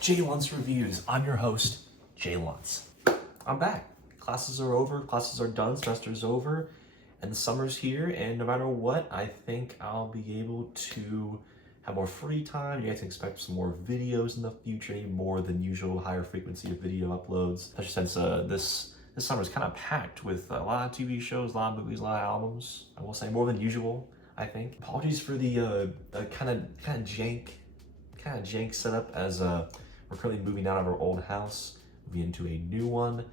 Jlunce Reviews. I'm your host, Jlunce. I'm back. Classes are over, classes are done, semester's over, and the summer's here, and no matter what, I think I'll be able to have more free time. You guys can expect some more videos in the future, more than usual, higher frequency of video uploads, especially since this summer is kind of packed with a lot of TV shows, a lot of movies, a lot of albums. I will say more than usual, I think. Apologies for the kind of jank setup, as we're currently moving out of our old house, moving into a new one,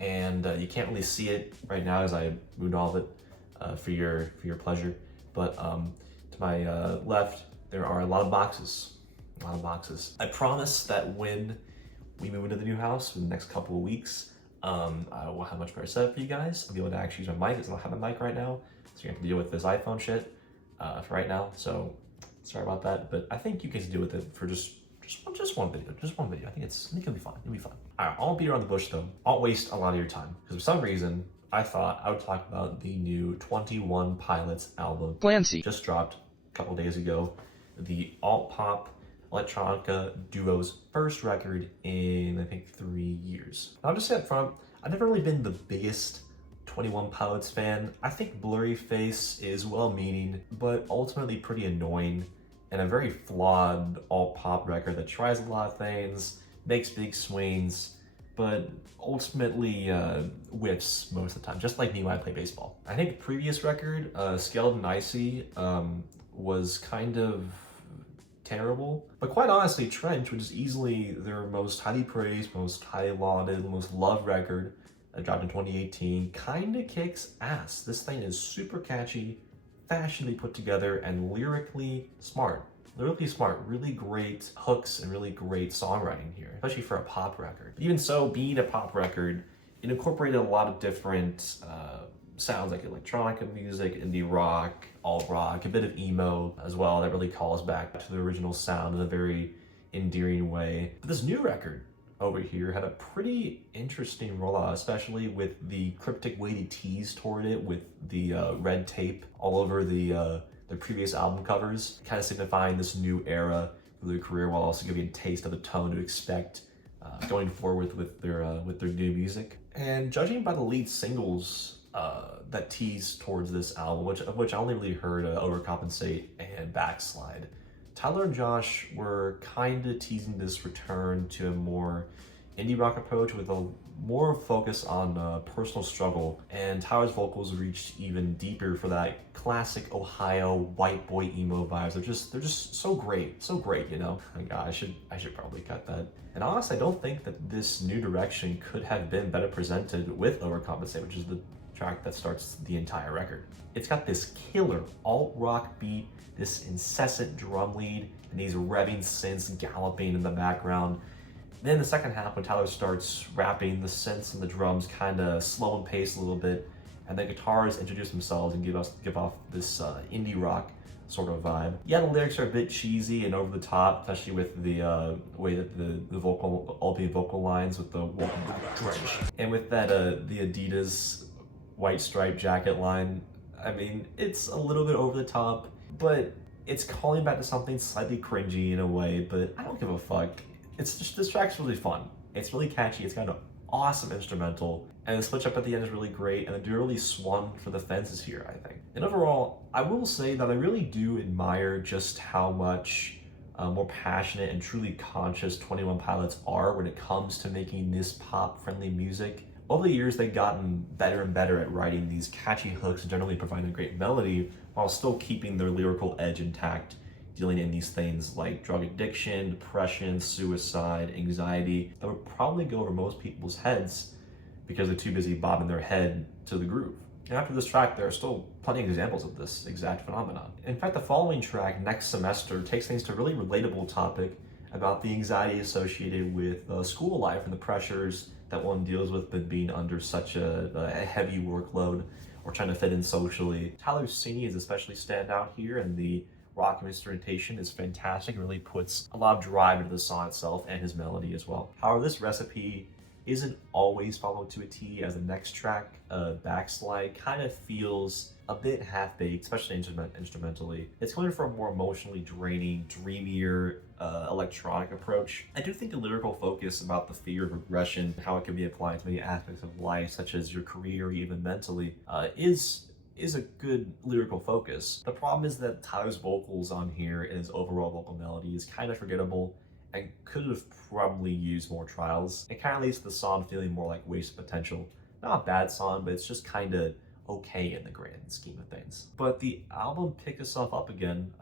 and you can't really see it right now as I moved all of it for your pleasure. But to my left, there are a lot of boxes. I promise that when we move into the new house in the next couple of weeks, I will have a much better setup for you guys. I'll be able to actually use my mic, because I don't have a mic right now, so you have to deal with this iPhone shit for right now. So sorry about that, but I think you guys deal with it for just one video. I think it'll be fun. It'll be fun. All right, I won't beat around the bush though. I'll waste a lot of your time, because for some reason I thought I would talk about the new 21 Pilot's album. Clancy Just dropped a couple days ago. The alt-pop electronica duo's first record in, I think, 3 years. I'll just say up front, I've never really been the biggest 21 Pilots fan. I think Blurry Face is well-meaning, but ultimately pretty annoying, and a very flawed alt-pop record that tries a lot of things, makes big swings, but ultimately whiffs most of the time, just like me when I play baseball. I think the previous record, Scaled Icy, was kind of terrible. But quite honestly, Trench, which is easily their most highly praised, most highly lauded, most loved record, that dropped in 2018, kinda kicks ass. This thing is super catchy, fashionably put together, and lyrically smart. Really great hooks and really great songwriting here, especially for a pop record. But even so, being a pop record, it incorporated a lot of different sounds, like electronica music, indie rock, alt rock, a bit of emo as well, that really calls back to the original sound in a very endearing way. But this new record over here had a pretty interesting rollout, especially with the cryptic way they teased toward it, with the red tape all over the previous album covers, kind of signifying this new era for their career, while also giving a taste of the tone to expect going forward with their new music. And judging by the lead singles that tease towards this album, of which I only really heard Overcompensate and Backslide, Tyler and Josh were kind of teasing this return to a more indie rock approach with a more focus on personal struggle, and Tyler's vocals reached even deeper for that classic Ohio white boy emo vibes. They're just so great, you know? Oh my God, I should probably cut that. And honestly, I don't think that this new direction could have been better presented with Overcompensate, which is the track that starts the entire record. It's got this killer alt-rock beat, this incessant drum lead, and these revving synths galloping in the background. Then the second half, when Tyler starts rapping, the synths and the drums kind of slow and pace a little bit, and the guitars introduce themselves and give off this indie rock sort of vibe. Yeah, the lyrics are a bit cheesy and over the top, especially with the way that the vocal lines with the "welcome to the trench," and with that the Adidas white striped jacket line. I mean, it's a little bit over the top, but it's calling back to something slightly cringy in a way, but I don't give a fuck. It's just, this track's really fun. It's really catchy, it's got an awesome instrumental, and the switch up at the end is really great, and the duo really swung for the fences here, I think. And overall, I will say that I really do admire just how much more passionate and truly conscious 21 Pilots are when it comes to making this pop-friendly music. Over the years, they've gotten better and better at writing these catchy hooks and generally providing a great melody while still keeping their lyrical edge intact, dealing in these things like drug addiction, depression, suicide, anxiety that would probably go over most people's heads because they're too busy bobbing their head to the groove. And after this track, there are still plenty of examples of this exact phenomenon. In fact, the following track, Next Semester, takes things to a really relatable topic about the anxiety associated with school life and the pressures that one deals with being under such a heavy workload or trying to fit in socially. Tyler's singing is especially standout here, and the rock instrumentation is fantastic. It really puts a lot of drive into the song itself and his melody as well. However, this recipe isn't always followed to a T, as the next track, Backslide, kind of feels a bit half-baked, especially instrumentally. It's coming from a more emotionally draining, dreamier electronic approach. I do think the lyrical focus about the fear of regression, how it can be applied to many aspects of life, such as your career or even mentally, is a good lyrical focus. The problem is that Tyler's vocals on here and his overall vocal melody is kind of forgettable and could have probably used more trials. It kind of leaves the song feeling more like wasted potential. Not a bad song, but it's just kind of okay in the grand scheme of things. But the album picked itself up again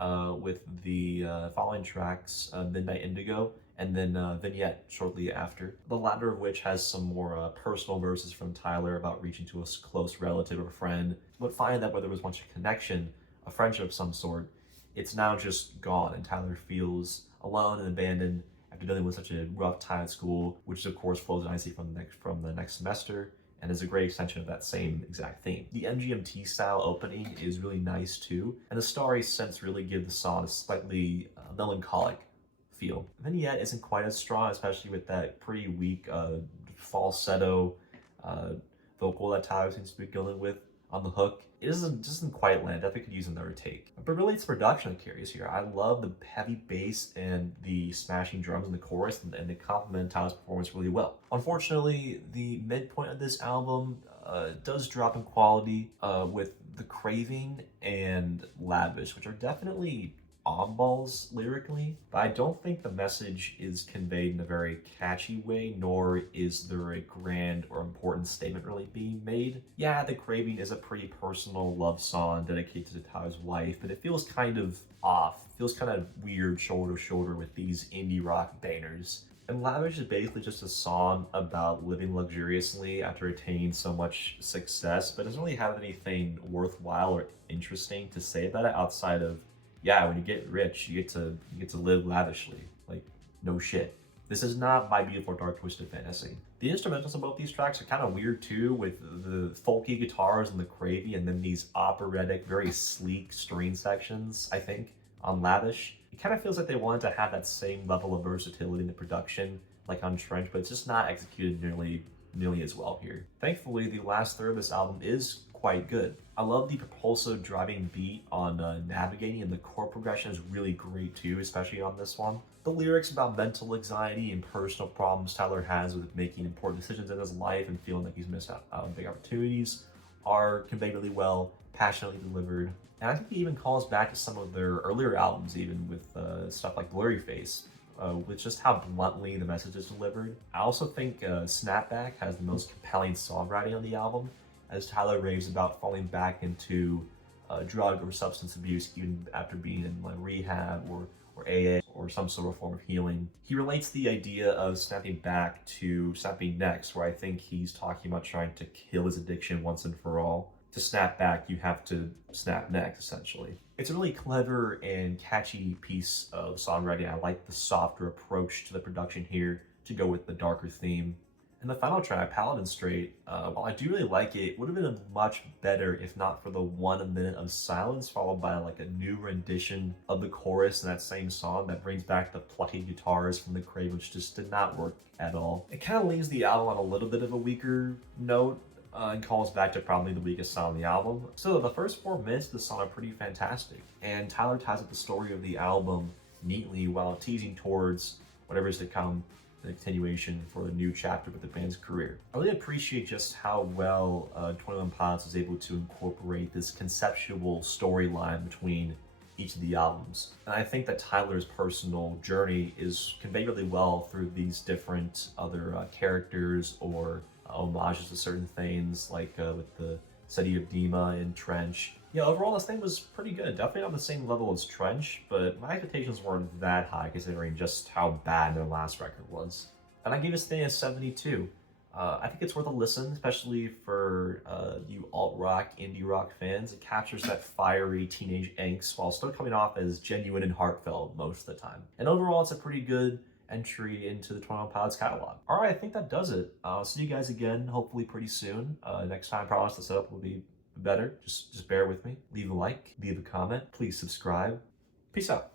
with the following tracks, Midnight Indigo, and then Vignette shortly after, the latter of which has some more personal verses from Tyler about reaching to a close relative or friend, but finding that where there was once a connection, a friendship of some sort, it's now just gone, and Tyler feels alone and abandoned after dealing with such a rough time at school, which of course flows nicely from the next semester, and is a great extension of that same exact theme. The MGMT style opening is really nice too, and the starry synths really give the song a slightly melancholic feel. Vignette isn't quite as strong, especially with that pretty weak falsetto vocal that Tyler seems to be going with on the hook. It doesn't quite land. I definitely could use another take. But really it's production that carries here. I love the heavy bass and the smashing drums in the chorus, and they complement Tyler's performance really well. Unfortunately, the midpoint of this album does drop in quality with The Craving and Lavish, which are definitely oddballs lyrically, but I don't think the message is conveyed in a very catchy way, nor is there a grand or important statement really being made. Yeah, The Craving is a pretty personal love song dedicated to Tyler's wife, but it feels kind of off. It feels kind of weird shoulder to shoulder with these indie rock bangers. And Lavish is basically just a song about living luxuriously after attaining so much success, but doesn't really have anything worthwhile or interesting to say about it outside of, yeah, when you get rich, you get to live lavishly. Like, no shit. This is not My Beautiful Dark Twisted Fantasy. The instrumentals on both these tracks are kind of weird too, with the folky guitars and The Craving, and then these operatic, very sleek string sections, I think, on Lavish. It kind of feels like they wanted to have that same level of versatility in the production, like on Trench, but it's just not executed nearly as well here. Thankfully, the last third of this album is quite good. I love the propulsive driving beat on Navigating, and the chord progression is really great too, especially on this one. The lyrics about mental anxiety and personal problems Tyler has with making important decisions in his life and feeling like he's missed out on big opportunities are conveyed really well, passionately delivered. And I think he even calls back to some of their earlier albums, even with stuff like Blurry Face, with just how bluntly the message is delivered. I also think Snapback has the most compelling songwriting on the album, as Tyler raves about falling back into drug or substance abuse even after being in like rehab or AA or some sort of form of healing. He relates the idea of snapping back to snapping next, where I think he's talking about trying to kill his addiction once and for all. To snap back, you have to snap next, essentially. It's a really clever and catchy piece of songwriting. I like the softer approach to the production here to go with the darker theme. And the final track, Paladin Straight, while I do really like it, would have been much better if not for the 1 minute of silence followed by like a new rendition of the chorus in that same song that brings back the plucky guitars from The Crave, which just did not work at all. It kind of leaves the album on a little bit of a weaker note, and calls back to probably the weakest song on the album. So the first 4 minutes of the song are pretty fantastic, and Tyler ties up the story of the album neatly while teasing towards whatever is to come, the continuation for the new chapter with the band's career. I really appreciate just how well 21 Pilots was able to incorporate this conceptual storyline between each of the albums. And I think that Tyler's personal journey is conveyed really well through these different other characters or homages to certain things, like with the City of Dima and Trench. Yeah, overall this thing was pretty good. Definitely not the same level as Trench, but my expectations weren't that high considering just how bad their last record was. And I gave this thing a 72. I think it's worth a listen, especially for you alt-rock, indie rock fans. It captures that fiery teenage angst while still coming off as genuine and heartfelt most of the time. And overall, it's a pretty good entry into the 21 Pilots catalog. All right, I think that does it. I'll see you guys again, hopefully pretty soon. Next time, I promise the setup will be better. Just bear with me. Leave a like, leave a comment, please subscribe. Peace out.